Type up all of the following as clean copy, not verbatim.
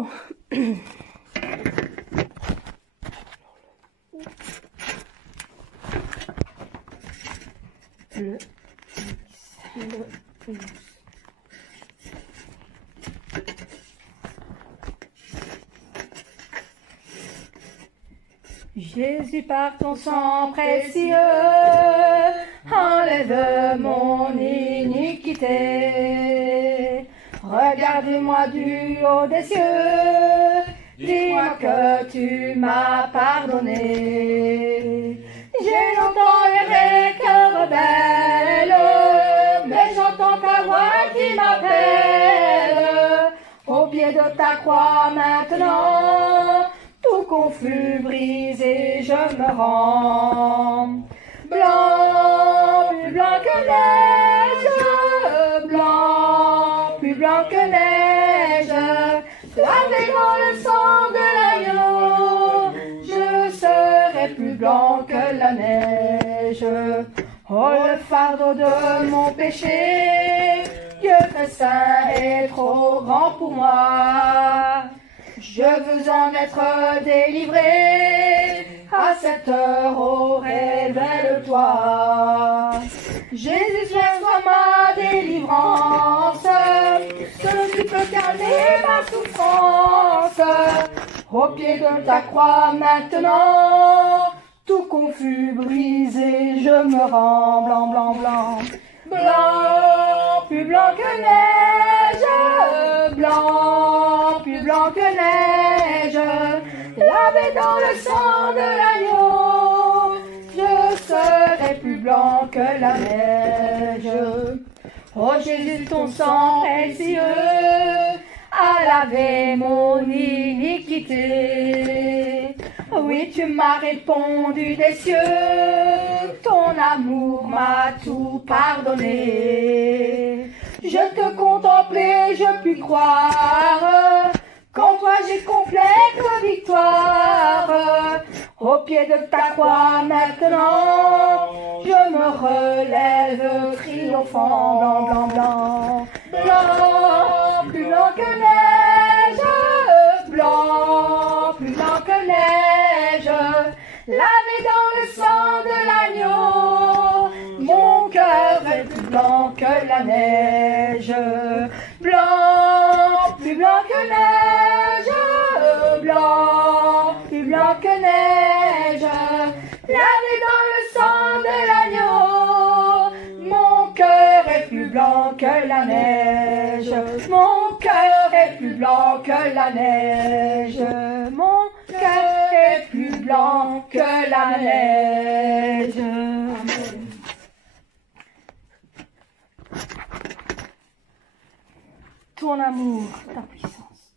Bon. Le 12. Jésus, par ton sang précieux, enlève mon iniquité. Regarde-moi du haut des cieux, dis-moi que tu m'as pardonné. J'ai longtemps erré, cœur rebelle, mais j'entends ta voix qui m'appelle. Au pied de ta croix maintenant, tout confus, brisé, je me rends. Blanc, plus blanc que neige, blanc, plus blanc que neige, lavé dans le sang de l'agneau, je serai plus blanc que la neige. Oh, le fardeau de mon péché, Dieu très saint est trop grand pour moi. Je veux en être délivré, à cette heure, oh, révèle-toi. Jésus, sois ma délivrance, seul tu peux calmer ma souffrance. Au pied de ta croix maintenant, tout confus, brisé, je me rends. Blanc, blanc, blanc, blanc, plus blanc que neige, blanc, plus blanc que neige, lavé dans le sang de l'agneau, je serai plus blanc que la neige. Oh Jésus, ton sang précieux a lavé mon iniquité. Oui, tu m'as répondu des cieux, ton amour m'a tout pardonné. Je te contemplais, je puis croire qu'en toi j'ai complète victoire. Au pied de ta croix maintenant, je me relève triomphant. Blanc, blanc, blanc, blanc, plus blanc que neige, blanc, plus blanc que neige, lavé dans le sang de l'agneau, mon cœur est plus blanc que la neige. Blanc, plus blanc que neige, blanc, plus blanc que neige, lavé dans le sang de l'agneau, mon cœur est plus blanc que la neige, mon cœur est plus blanc que la neige, mon cœur est plus blanc que la neige. Amen. Ton amour, ta puissance,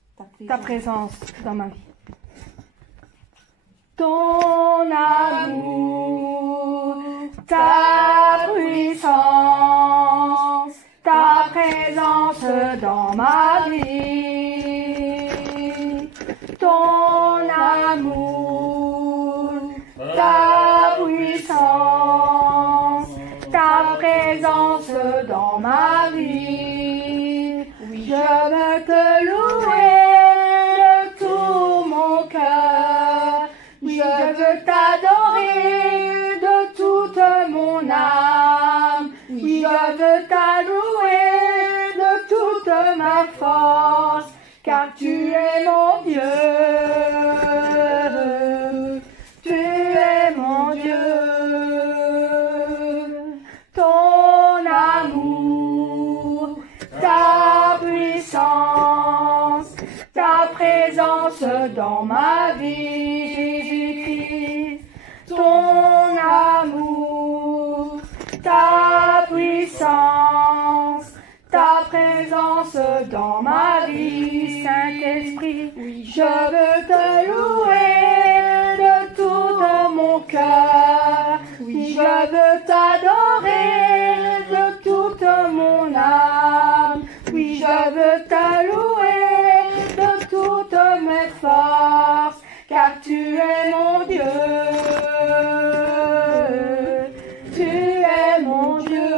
ta présence dans ma vie. Ton amour, ta puissance, ta présence dans ma vie. Ton amour, ta puissance, ta présence dans ma vie. Oui, je veux te louer de tout mon cœur. Je veux t'adorer de toute mon âme. Oui, je veux t'alouer de toute ma force, car tu es mon Dieu. Tu es mon Dieu. Ton amour, ta puissance, ta présence dans ma vie, Jésus-Christ. Ton amour, ta puissance, ta présence dans ma vie, Saint-Esprit. Oui, je veux te louer de tout mon cœur. Oui, je veux t'adorer de toute mon âme. Oui, je veux te louer de toutes mes forces, car tu es mon Dieu. Tu es mon Dieu.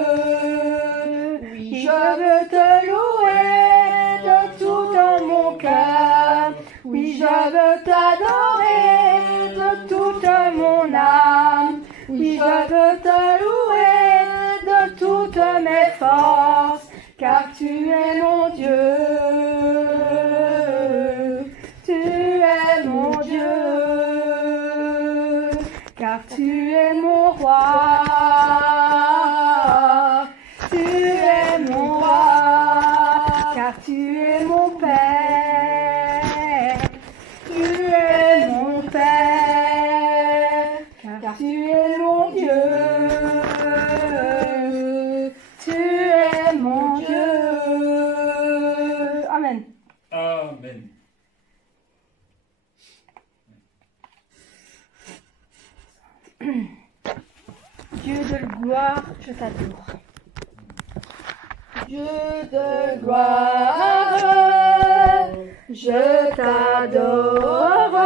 Oui, je veux te louer de tout mon cœur. Oui, je veux t'adorer de toute mon âme. Oui, je veux te louer de toutes mes forces, car tu es mon Dieu. Tu es mon Dieu, car tu es mon roi. Tu es mon roi, car tu es mon Père. Tu es mon Père, car tu es mon Dieu. Tu es mon Dieu. Amen. Amen. Dieu de gloire, je t'adore. Dieu de gloire, je t'adore.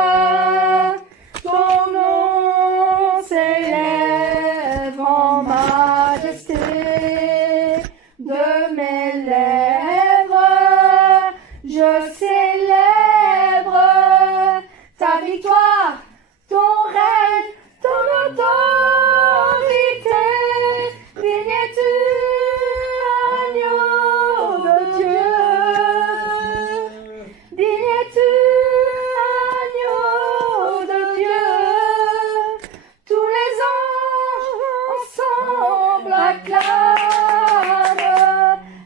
Ton nom s'élève en majesté de mes lèvres. Je célèbre ta victoire, ton règne, ton autorité. Digne es-tu, agneau de Dieu. Digne es-tu, agneau de Dieu. Tous les anges ensemble acclament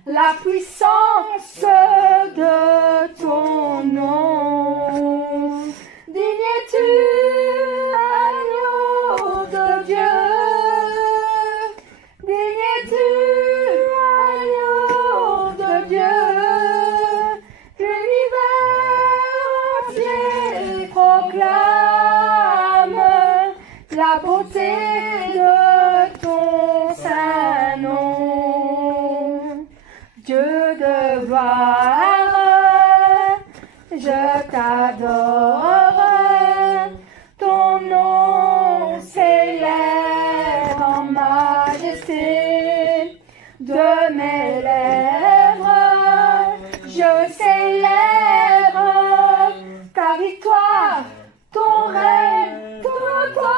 la puissance de ton nom. Digne es-tu, agneau de Dieu. Digne es-tu, agneau de Dieu. L'univers entier proclame la beauté de ton saint nom. Dieu de gloire, je t'adore. Ton nom s'élève en majesté de mes lèvres. Je célèbre ta victoire, ton règne, ton autorité.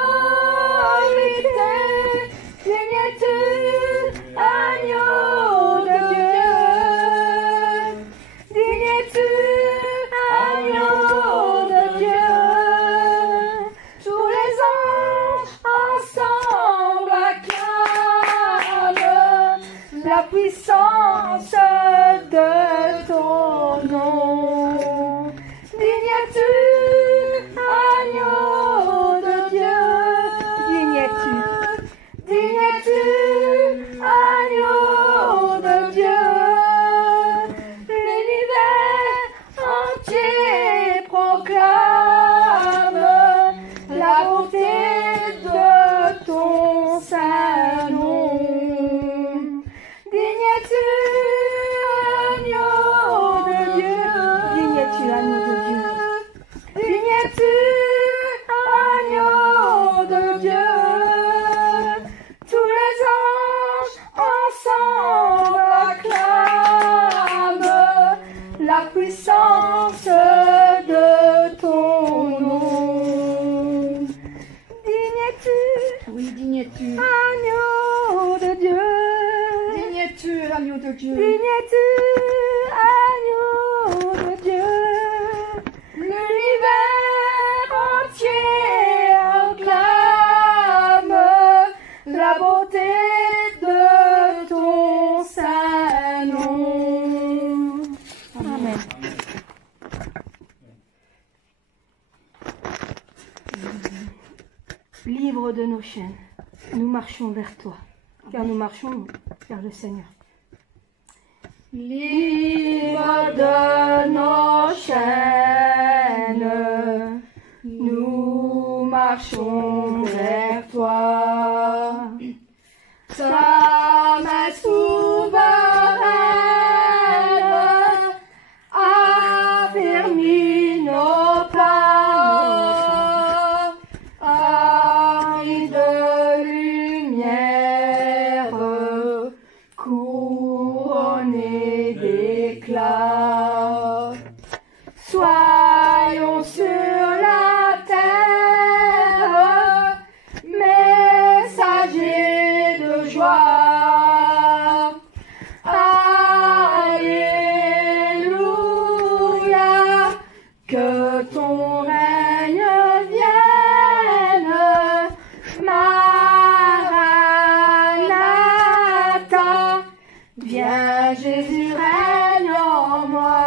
Digne es-tu, agneau de Dieu. Digne es-tu, agneau de Dieu. Tous les anges ensemble acclament la puissance de ton nom. Digne es-tu, agneau de Dieu. Digne es-tu, digne es-tu, agneau de Dieu. L'univers entier proclame la beauté de ton saint nom. Digne es-tu, agneau de Dieu. Digne es-tu, agneau de Dieu. Digne es-tu, agneau de Dieu. Tous les anges ensemble acclament la puissance de ton nom. Digne es-tu, Oui, digne es-tu. agneau de Dieu. Digne es-tu, agneau de Dieu. Digne es-tu, agneau de Dieu. L'univers entier acclame la beauté de ton saint nom. Amen. Livre de nos chaînes, nous marchons vers toi, car nous marchons vers le Seigneur. Livre de nos chaînes, nous marchons vers toi. Ta main souveraine affermit nos pas, armés de lumière, couronnés d'éclat. ton règne vienne. Maranatha, viens Jésus, règne en moi.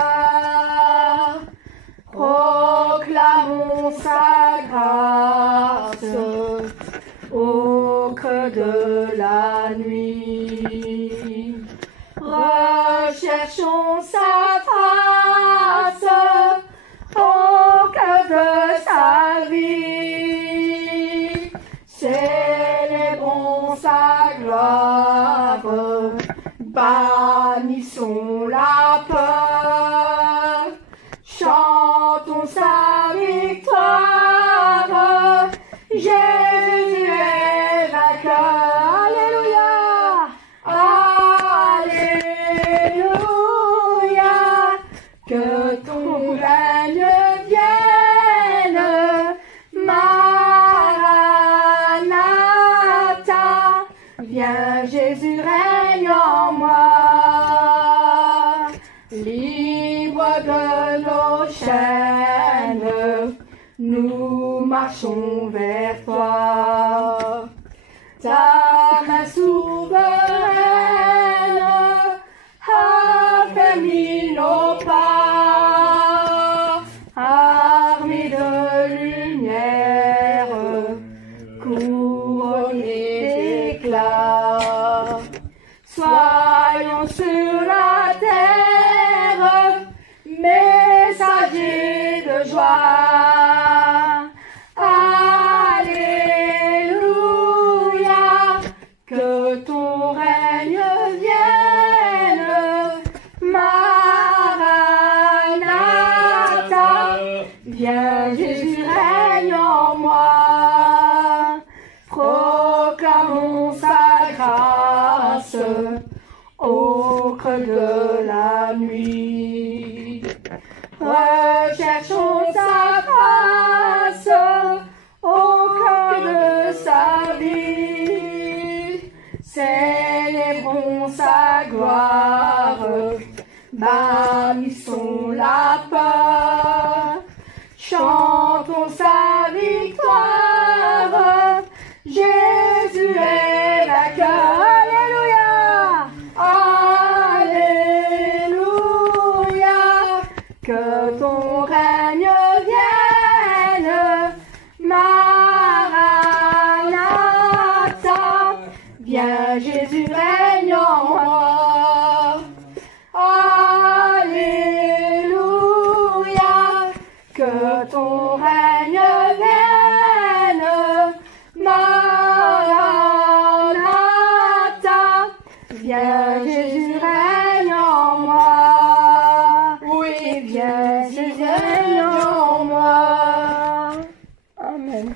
Proclamons sa grâce au creux de la nuit. Recherchons sa face au cœur de sa vie. Célébrons sa gloire, bannissons la peur. Chantons sa victoire, Jésus est vainqueur. Alléluia, Alléluia, que ton règne vienne. Maranatha, viens Jésus, règne en moi. Libre de nos chaînes, nous marchons vers toi. Ta main souveraine affermit nos pas, armés de lumière, couronnés d'éclat. Soyons sur la terre, messagers de joie. Alléluia, que ton règne vienne. Maranatha, viens Jésus, règne en moi. Proclamons sa grâce au creux de la nuit. Recherchons sa face au cœur de sa vie. Célébrons sa gloire, bannissons la peur. Chantons sa victoire, Jésus est vainqueur. Alléluia, Alléluia, que ton règne vienne. Maranatha, viens Jésus, règne en moi. Alléluia, que ton règne vienne. Maranatha, viens Jésus, règne en moi. Oui, viens Jésus, règne en moi. Amen.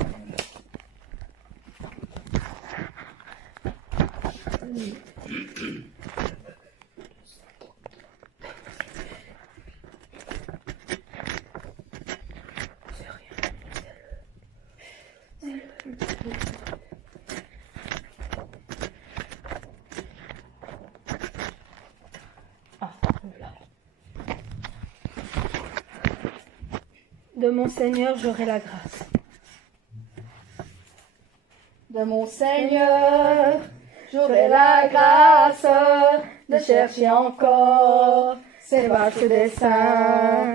De mon Seigneur, j'aurai la grâce. De mon Seigneur, j'aurai la grâce de chercher encore ses vastes desseins.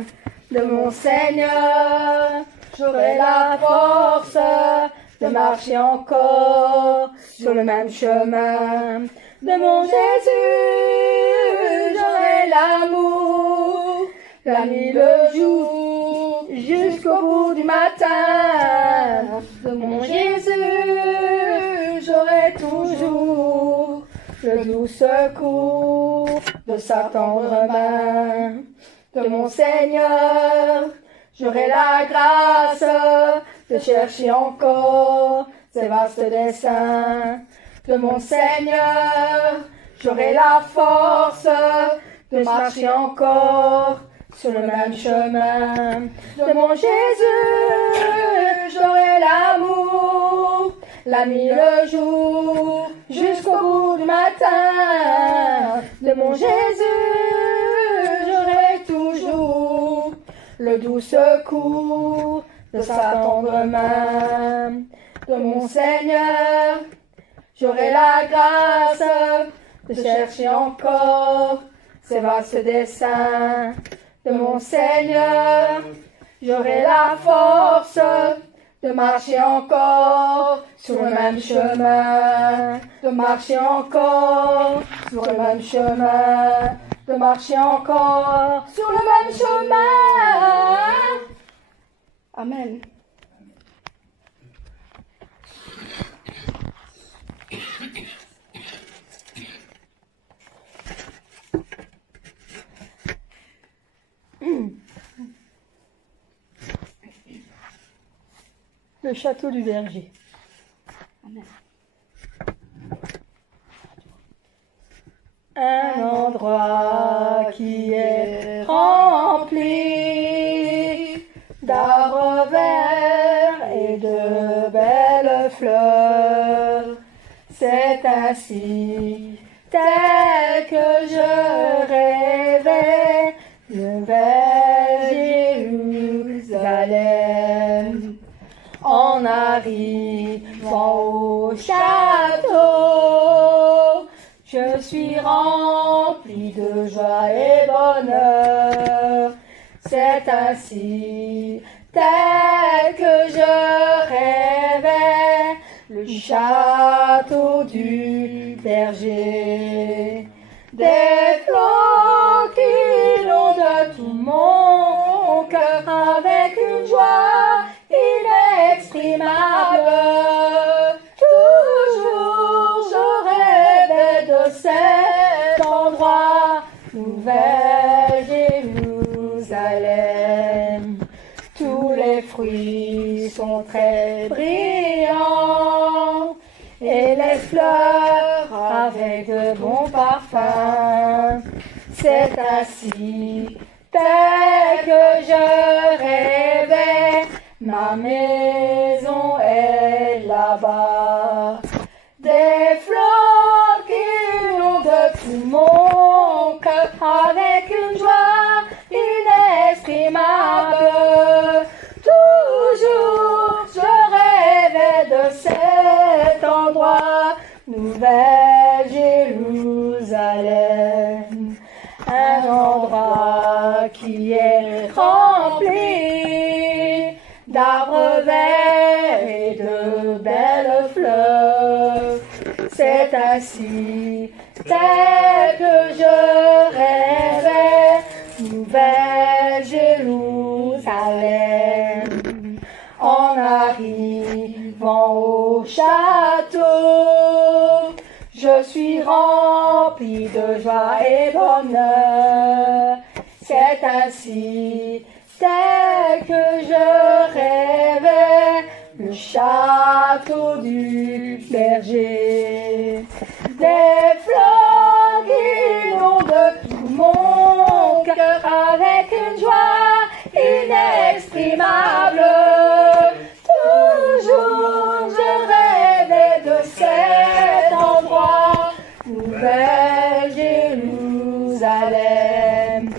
De mon Seigneur, j'aurai la force de marcher encore sur le même chemin. De mon Jésus, j'aurai l'amour, la nuit, le jour, jusqu'au bout du matin. De mon Jésus, j'aurai toujours le doux secours de sa tendre main. De mon Seigneur, j'aurai la grâce de chercher encore ses vastes desseins. De mon Seigneur, j'aurai la force de marcher encore sur le même chemin. De mon Jésus, j'aurai l'amour, la nuit, le jour, jusqu'au bout du matin. De mon Jésus, j'aurai toujours le doux secours de sa tendre main. De mon Seigneur, j'aurai la grâce de chercher encore ses vastes desseins. De mon Seigneur, j'aurai la force de marcher encore sur le même chemin, de marcher encore sur le même chemin, de marcher encore sur le même chemin. Amen. Le château du berger. Amen. Un endroit qui est rempli d'arbres verts et de belles fleurs. C'est ainsi tel que je rêvais le bel Jérusalem. En arrivant au château, je suis rempli de joie et bonheur. C'est ainsi tel que je rêvais le château du berger. Des flots qui inondent tout mon cœur avec une joie inexprimable. Toujours je rêvais de cet endroit, Nouvelle Jérusalem. Tous les fruits sont très brillants et les fleurs avec de bons parfums. C'est ainsi tel que je rêvais. Ma maison est là-bas. Des fleurs qui inondent tout mon cœur avec une joie inexprimable. Toujours je rêvais de cet endroit, Nouvelle Jérusalem. Un endroit qui est rempli d'arbres verts et de belles fleurs. C'est ainsi tel que je rêvais, Nouvelle Jérusalem. En arrivant au château, je suis rempli de joie et bonheur. C'est ainsi tel que je rêvais le château du berger. Des fleurs qui inondent tout mon cœur avec une joie inexprimable. Toujours je rêvais de cet endroit, Nouvelle Jérusalem.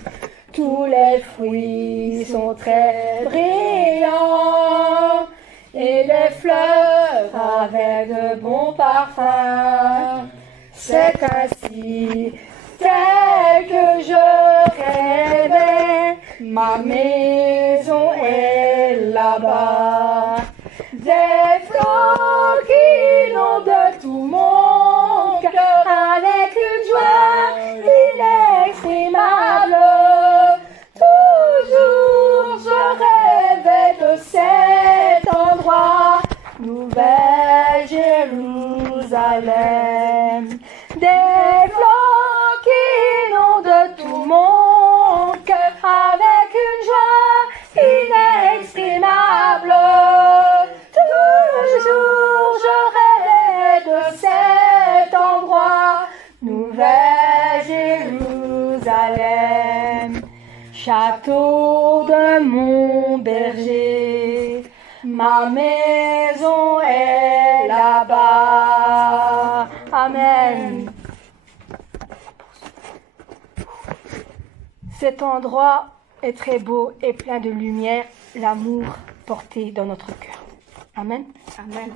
Tous les fruits sont très brillants et les fleurs avec de bons parfums. C'est ainsi tel que je rêvais, ma maison est là-bas. Des fleurs qui inondent tout mon cœur avec une joie inexprimable. Toujours je rêvais de cet endroit, Nouvelle Jérusalem. Des fleurs qui inondent tout mon cœur avec une joie inexprimable. Toujours je rêvais de cet endroit, Nouvelle Jérusalem. Château de mon berger, ma maison est là-bas. Amen. Cet endroit est très beau et plein de lumière, l'amour porté dans notre cœur. Amen. Amen.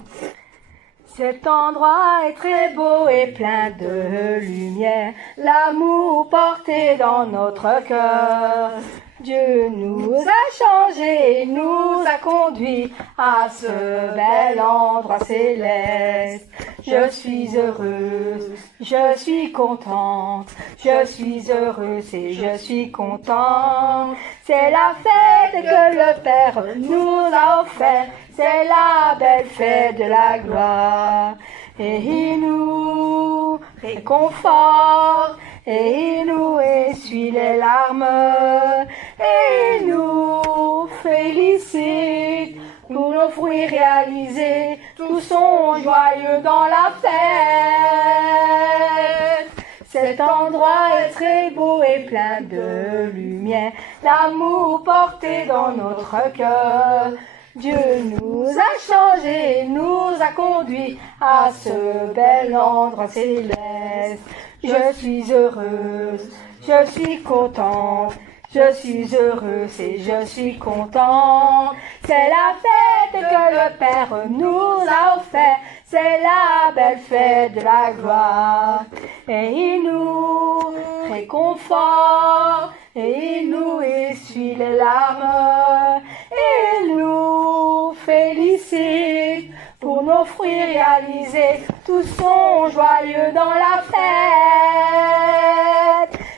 Cet endroit est très beau et plein de lumière, l'amour porté dans notre cœur. Dieu nous a changés, nous a conduits à ce bel endroit céleste. Je suis heureuse, je suis contente, je suis heureuse et je suis contente. C'est la fête que le Père nous a offerte, c'est la belle fête de la gloire. Et il nous réconforte, et il nous essuie les larmes, et il nous félicite pour nos fruits réalisés. Tous sont joyeux dans la fête. Cet endroit est très beau et plein de lumière, l'amour porté dans notre cœur. Dieu nous a changés, nous a conduits à ce bel endroit céleste. Je suis heureuse, je suis contente, je suis heureuse et je suis contente. C'est la fête que le Père nous a offerte, c'est la belle fête de la gloire. Et il nous réconforte, et il nous essuie les larmes, et il nous félicite pour nos fruits réalisés. Tous sont joyeux dans la fête.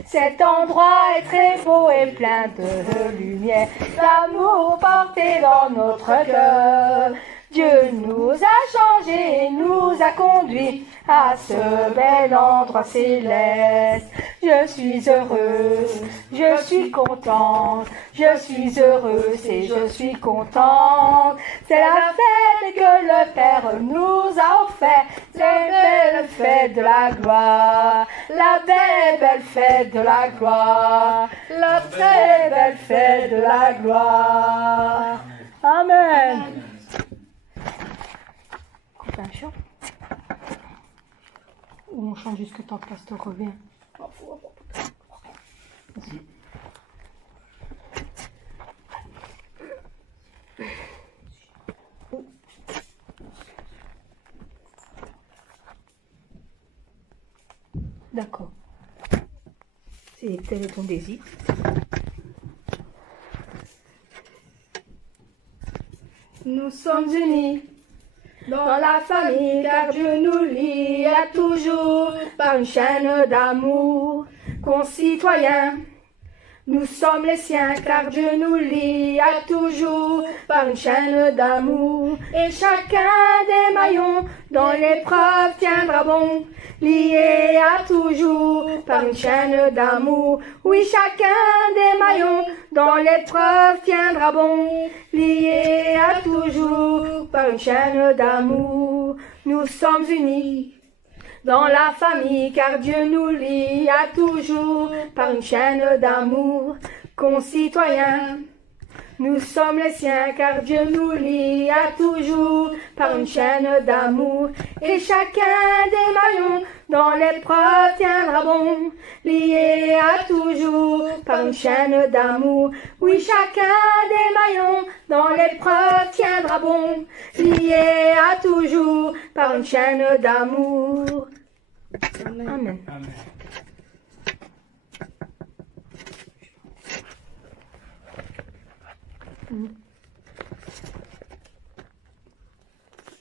Cet endroit est très beau et plein de lumière, l'amour porté dans notre cœur. Dieu nous a changés, nous a conduits à ce bel endroit céleste. Je suis heureuse, je suis contente, je suis heureuse et je suis contente. C'est la fête que le Père nous a offerte, la belle fête de la gloire, la belle fête de la gloire, la très belle fête de la gloire. Amen. Compréhension. Ou on chante jusqu'à temps que le pasteur revient. D'accord. Tel est ton désir. Nous sommes unis dans la famille, car Dieu nous lie à toujours par une chaîne d'amour. Concitoyens, nous sommes les siens, car Dieu nous lie à toujours par une chaîne d'amour. Et chacun des maillons dans l'épreuve tiendra bon, lié à toujours par une chaîne d'amour. Oui, chacun des maillons dans l'épreuve tiendra bon, lié à toujours par une chaîne d'amour. Nous sommes unis dans la famille, car Dieu nous lie à toujours par une chaîne d'amour. Concitoyens, nous sommes les siens, car Dieu nous lie à toujours par une chaîne d'amour. Et chacun des maillons dans l'épreuve tiendra bon, lié à toujours par une chaîne d'amour. Oui, chacun des maillons dans l'épreuve tiendra bon, lié à toujours par une chaîne d'amour. Amen. Amen. Amen.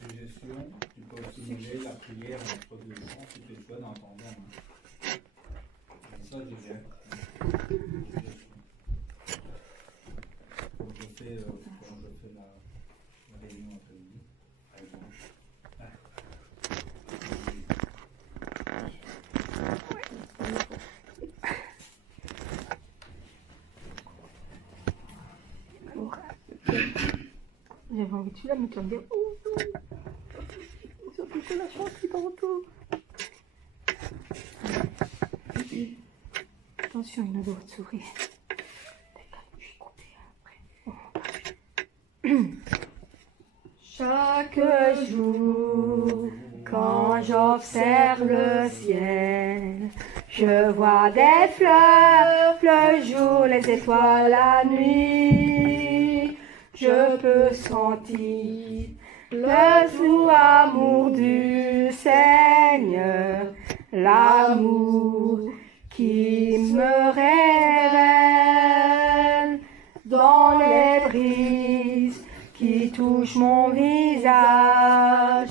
Suggestion, tu peux simuler la prière entre deux chants si tu es bonne entendant. Ça, j'ai bien. Quand je fais la réunion après-midi, par exemple. J'avais envie de celui-là, mais tu vas me dire oh non, Sophie, c'est la chance qui tantôt. Attention, il y en a d'autres souris. Je vais couper après. Chaque jour, quand j'observe le ciel, Je vois des fleurs, le jour, les étoiles, la nuit. Je peux sentir le doux amour du Seigneur, l'amour qui me révèle dans les brises qui touchent mon visage.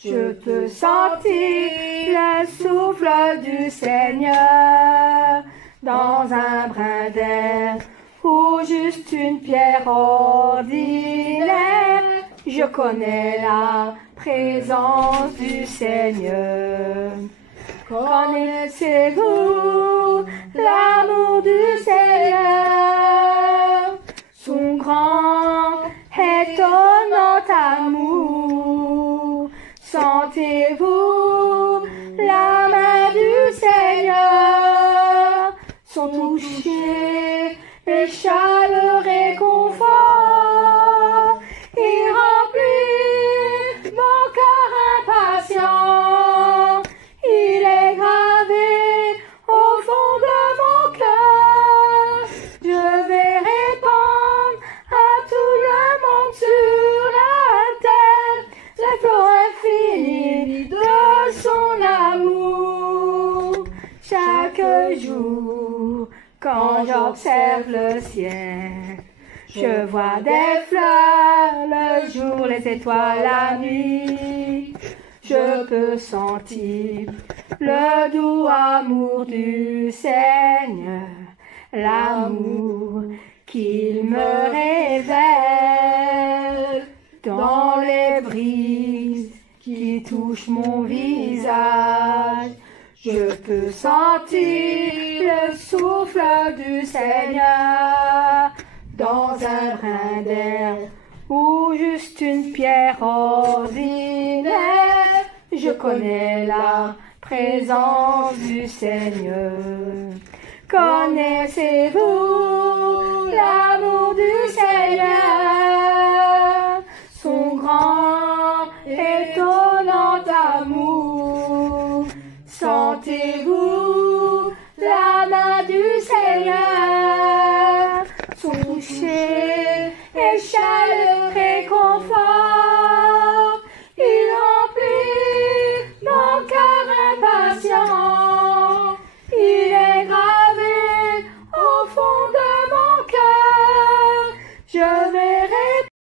Je peux sentir le souffle du Seigneur dans un brin d'air ou juste une pierre ordinaire. Je connais la présence du Seigneur. Connaissez-vous l'amour du Seigneur? Son grand, étonnant amour. Sentez-vous la main du Seigneur? Son toucher et chaleur et confort. Il remplit mon cœur impatient. Il est gravé au fond de mon cœur. Je vais répandre à tout le monde sur la terre les fleurs infinies de son amour. Chaque jour, quand j'observe le ciel, je vois des fleurs le jour, les étoiles la nuit. Je peux sentir le doux amour du Seigneur, l'amour qu'il me révèle dans les brises qui touchent mon visage. Je peux sentir le souffle du Seigneur dans un brin d'air ou juste une pierre ordinaire. Je connais la présence du Seigneur. Connaissez-vous l'amour